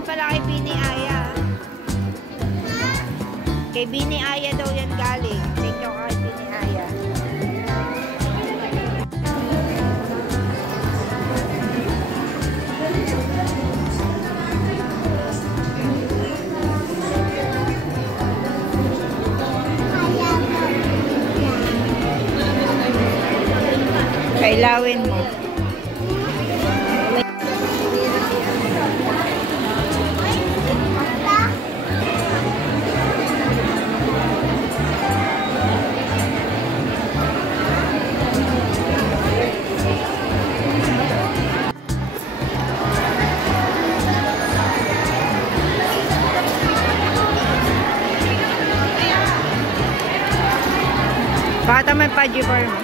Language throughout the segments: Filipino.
Galing pala kay Bini Aya. Kay Bini Aya daw yan galing. Thank you kay Bini Aya. Kailawin mo. Baka may pajibar mo.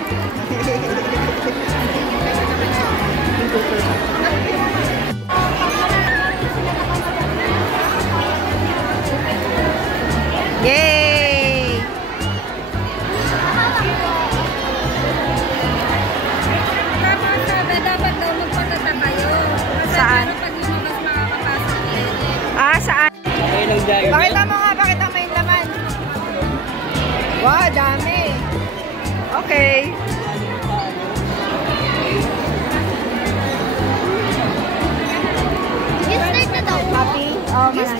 Yay! Tapos sabi, dapat daw magpunta kayo. Saan? Pag lumabas makakapasok ulit. Ah, saan? Pakita mo nga, pakita mo yung laman. Wow, dami. Okay. Start na daw. Happy? Oh, man.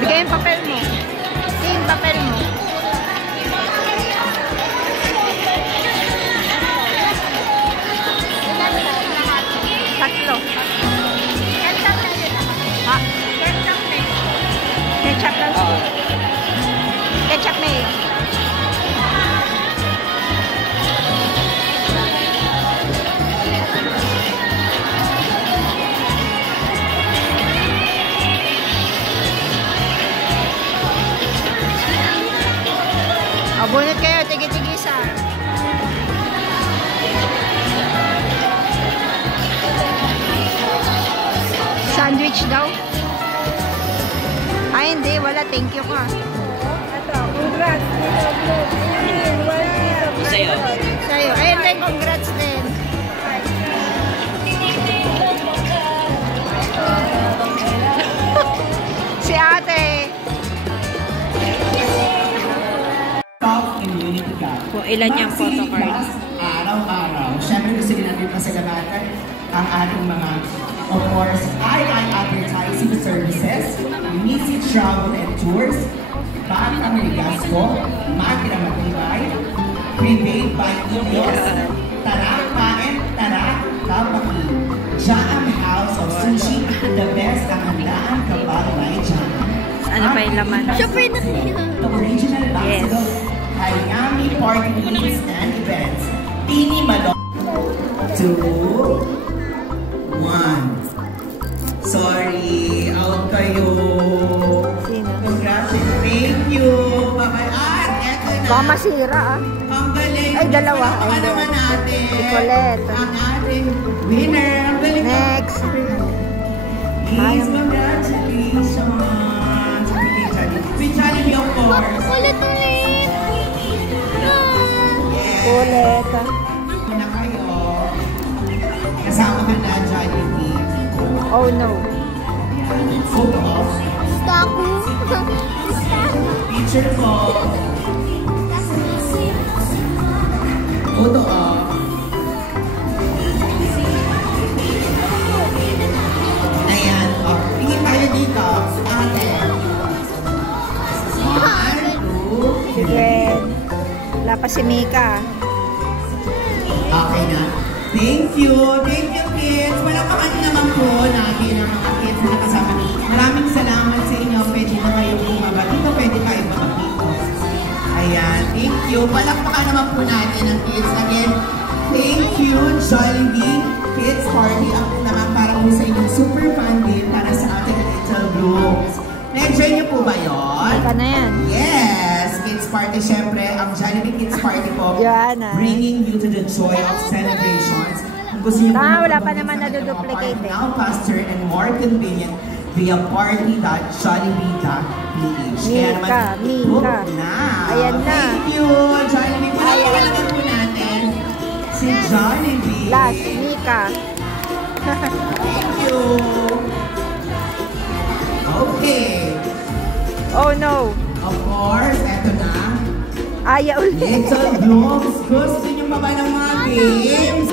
Bigay yung papel mo. Bigay yung papel mo. Tatlo. Ketchup na yun. Ha? Ketchup na yun. Ketchup lang. Ketchup mayo. Bunot kayo, tigi-tigisa. Sandwich daw? Ay, hindi. Wala. Thank you ka. Ito, congrats. Sa'yo. Sa'yo. Ayun din, congrats din. Si ate. Kung ilan yung photocard. Araw-araw. Siyempre gusto din natin pasalamatan ang ating mga, of course, advertising services, Missy Travel and Tours, Bata Merigasco, Makina Matibay, Private by Ilios, Tara Kain, Tara Kapaki, Jam House of Sushi, the best ang handaan kapag may jam. Ano pa yung laman? Siyempre na The original Yes. Basilo, Hayami Party Meets and Events, Pini Malo. 2, 1. Sorry, out kayo. Sino? Congratulations. Thank you. Bye-bye. At eto na. Baka masira ah. Ang galing. Ay, dalawa. Baka Ay, naman natin. Nicolette. Ang ating winner. Ang galing. Next. Please, congratulations. With Jollibee, of course. ulit-ulit. Yes. Ulit. Na kayo. Kasama ka na, Jollibee. Oh no. Photo. Stock. Picture ko. Photo of. Ayan. Tingin tayo dito. Ate. 1, 2, Sige. Wala pa si Mika. Okay na. Thank you. Thank you, kids. Palakpakan naman po natin ang mga kids na nakasama. Maraming salamat sa inyo. Pwede na kayo bumaba dito. Pwede kayo bumaba dito. Ayan. Thank you. Palakpakan naman po natin ang kids. Again, thank you, Jollibee Kids Party. Ako naman para po sa inyong super fun din para sa ating little groups. Na-enjoy niyo po ba yun? Mika na yan. Yes! Kids Party, syempre, ang Jollibee Kids Party po, Joanna. bringing you to the joy of celebrations. Kung gusto niyo Wala pa naman naduduplicate eh. now faster and more convenient via party.jollibee.ph. Kaya naman, Mika. na. Ayan na. Thank you, Jollibee. Palakpakan naman po natin. Si Jollibee. Last, Nika. Thank you. Okay. Oh no. Of course, eto na. Aya ulit. Little Blooms. Gusto niyo ba ng mga games?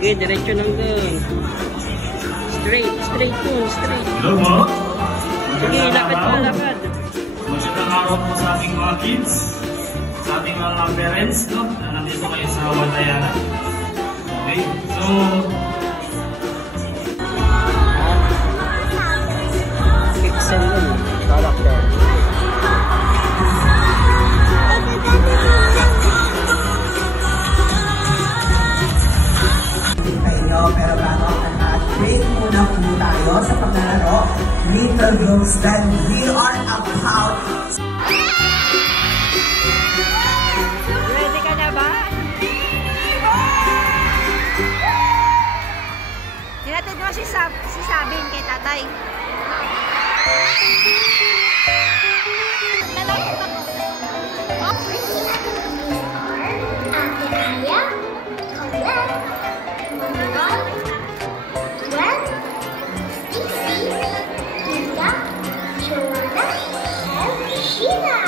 Okay, diretso lang doon. Straight po, straight. Hello po. Sige, lapad po, lapad. Magandang araw po sa ating mga kids, sa ating mga parents, no? Na nandito kayo sa Watayana. Okay, so... Pixel yun, character. Pero bago ang lahat, break muna po tayo sa paglalaro Little Blooms that we are about. Ready ka na ba? Hinatid mo si Sabin kay tatay. Lalaki pa po. Ate Aya, Colette, Mongol, Gwen, Stacy, Ida, Joanna, and Sheila.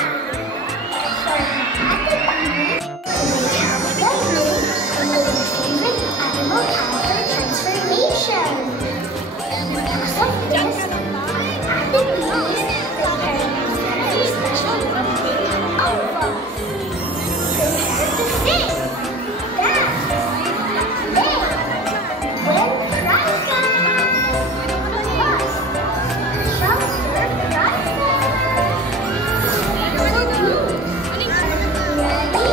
For Ate Pini, we have the room for the favorite animal power transformation. Because of this, Ate Pini prepared a very special birthday outfit. Prepare to sing, dance, play, win prizes. Plus, shall serve prizes. Little Blooms, ready?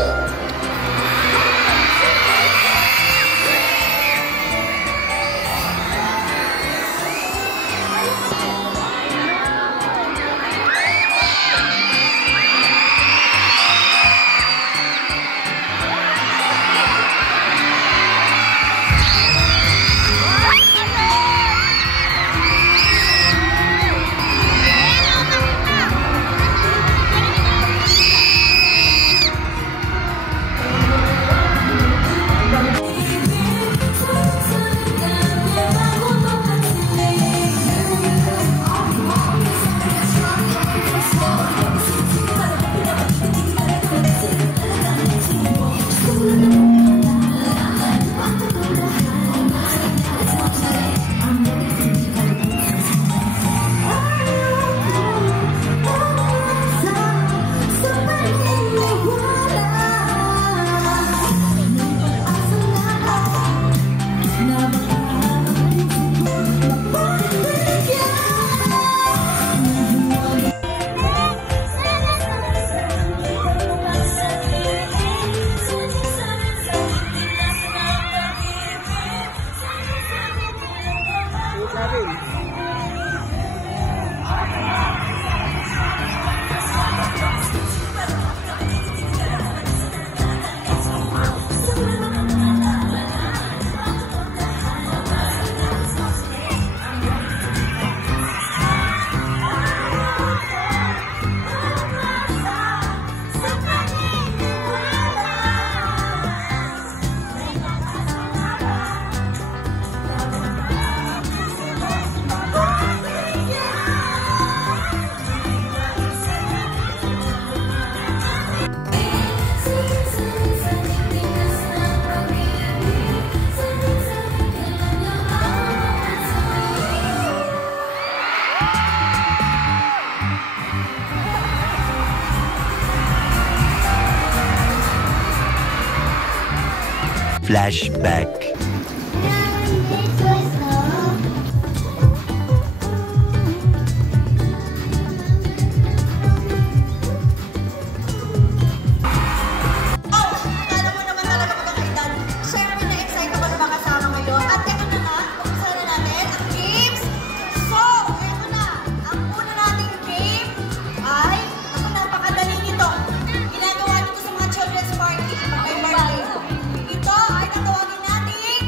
Flashback. Ito ay tatawagin natin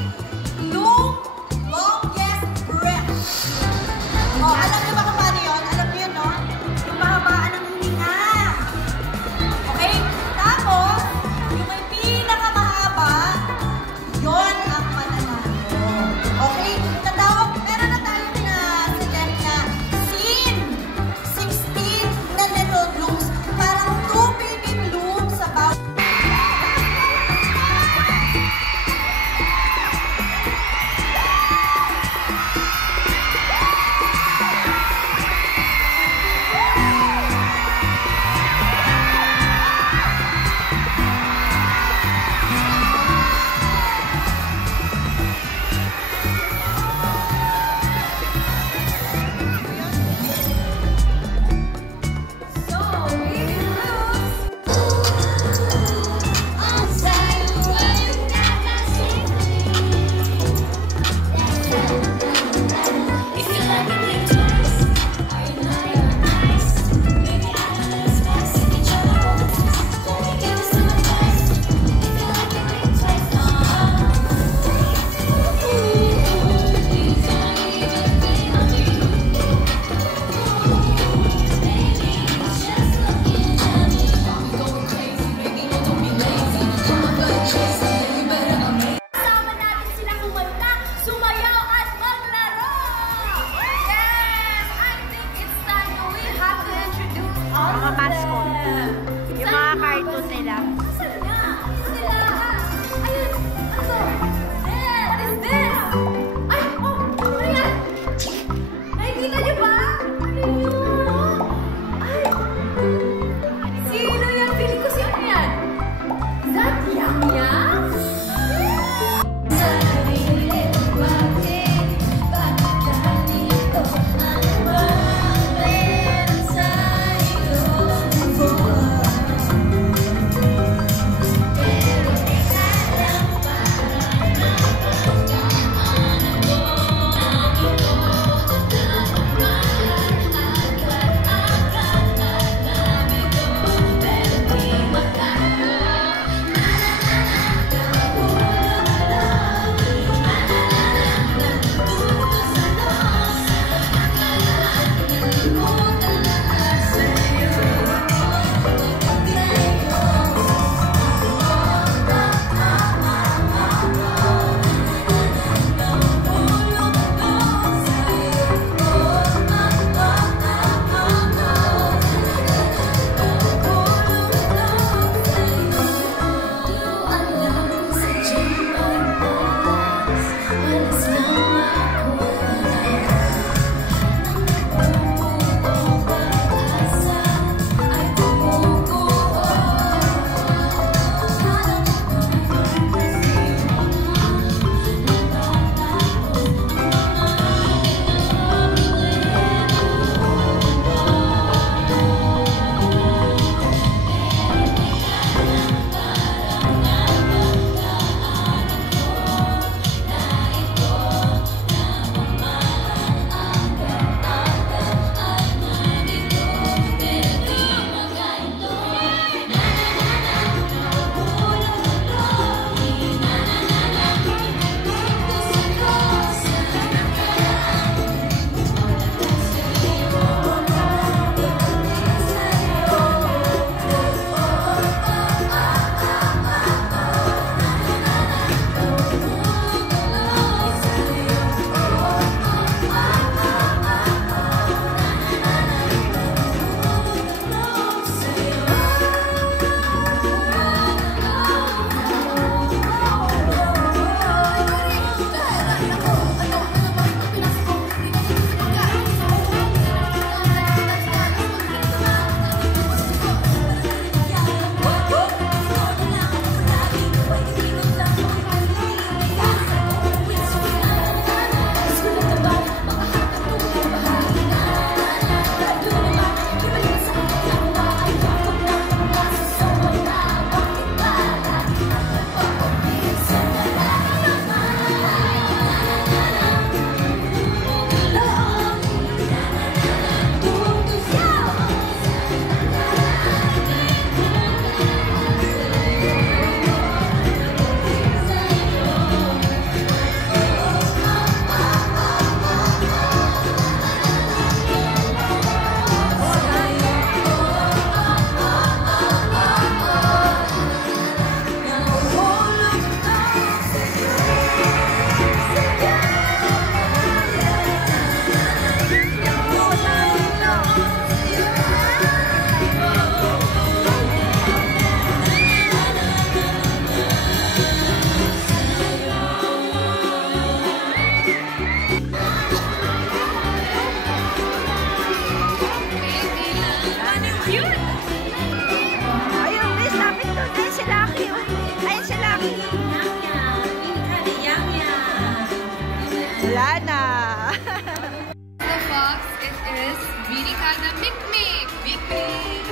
Binikada Mikmik! Mikmik!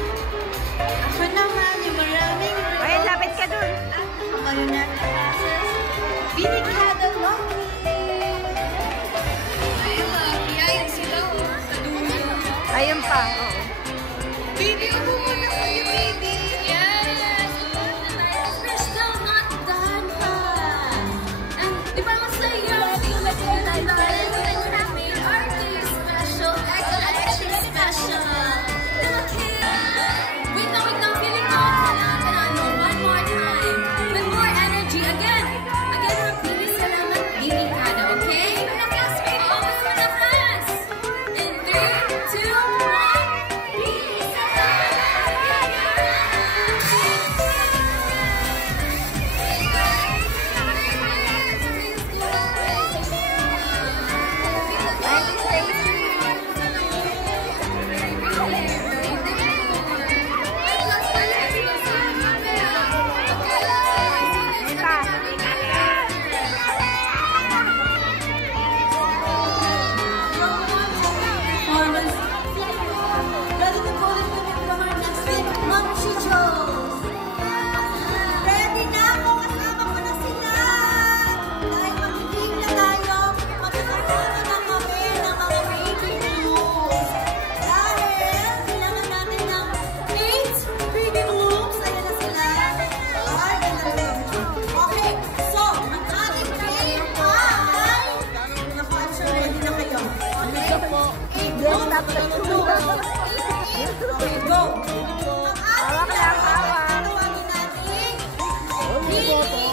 Ako naman, yung maraming... Ayun, lapit ka dun. Kayo na. Binikada Loki! Ayun, Loki. Ayun sila sa dulo. Ayun pa, oo. Baby, umuha na kayo, baby! Yes! We're still not done pa! And di ba masaya? Artist special, extra special! Wait na, feeling ko one more time. With more energy. Again, happy salamat, Binikada, okay? Almost for the friends! In 3, 2, 1, Binikada! Go! Hawak lang, hawak. Mga bata. Go! Music!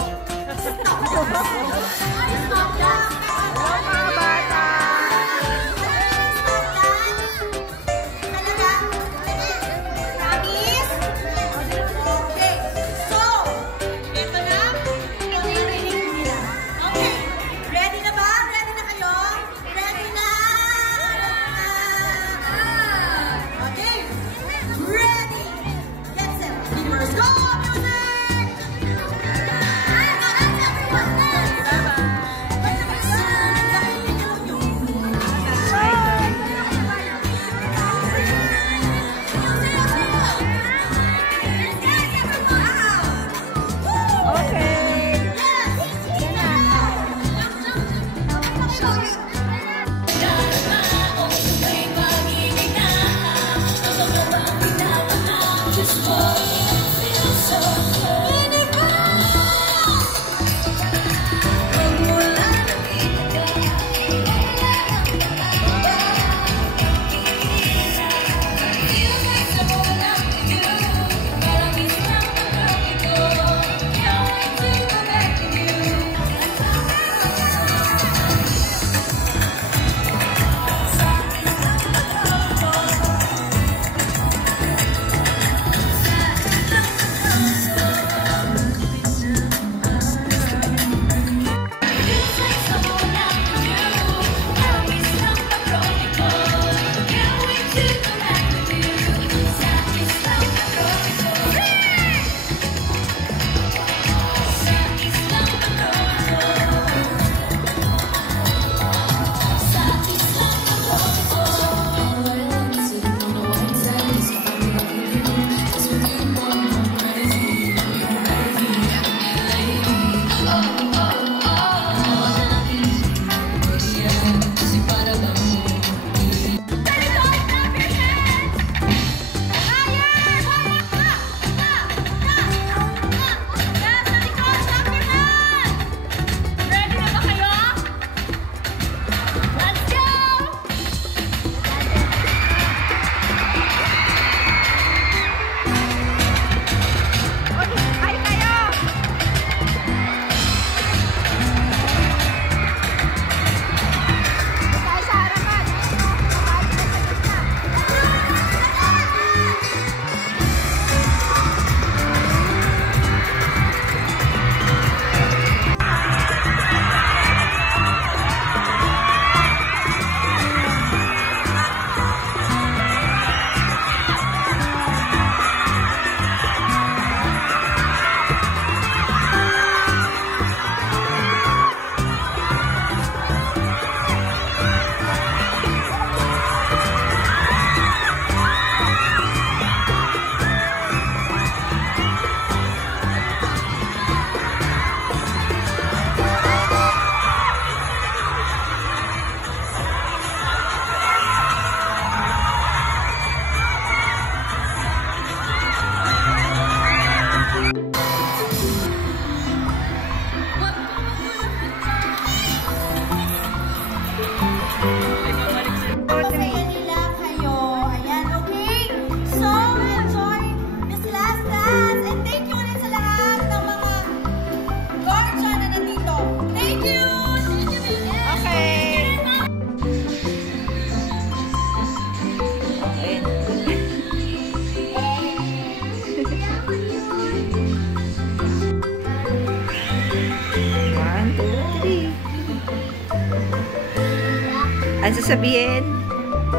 Ano sasabihin?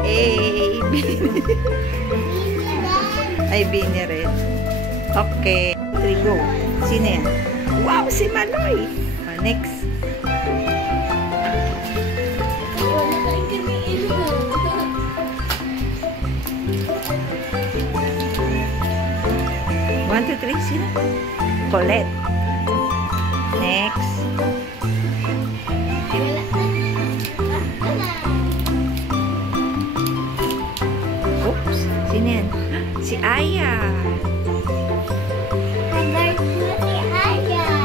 A, B. Ay, B ni rin. Okay. 3, go. Sino yan? Wow, si Manoy. Next. One, two, three, sino? Colette. Next. Oops, sino yan? Si Aya.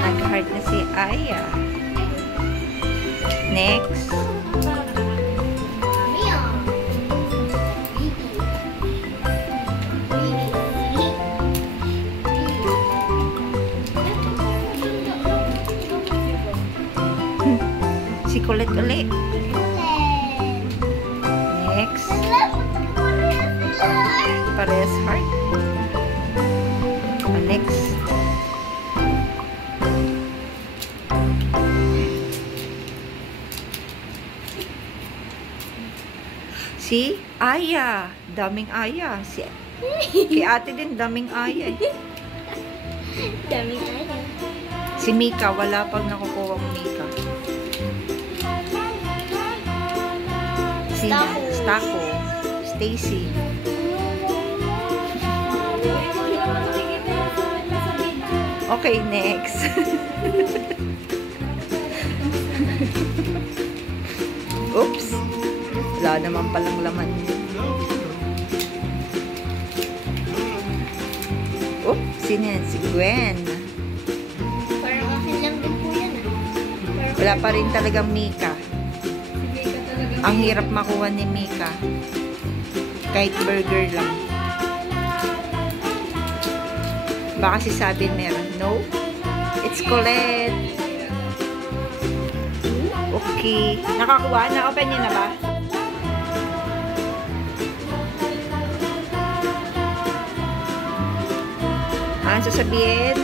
Nag-heart na si Aya. Next. Si Colette ulit. Next. Parehas heart. Next. Si Aya. Daming Aya. Kay ate din, daming Aya eh. Daming Aya. Si Mika, wala pang nakukuha ang Mika. Si Stako. Stacy. Okay, next. Oops. Wala naman palang laman. Oops, sino yan? Si Gwen. Parang akin lang din po yan Wala pa rin talagang Mika. Ang hirap makuha ni Mika. Kahit burger lang. Baka si Sabin meron. No? It's Colette. Okay. Nakakuha? Na-open niyo na ba? Ano sasabihin?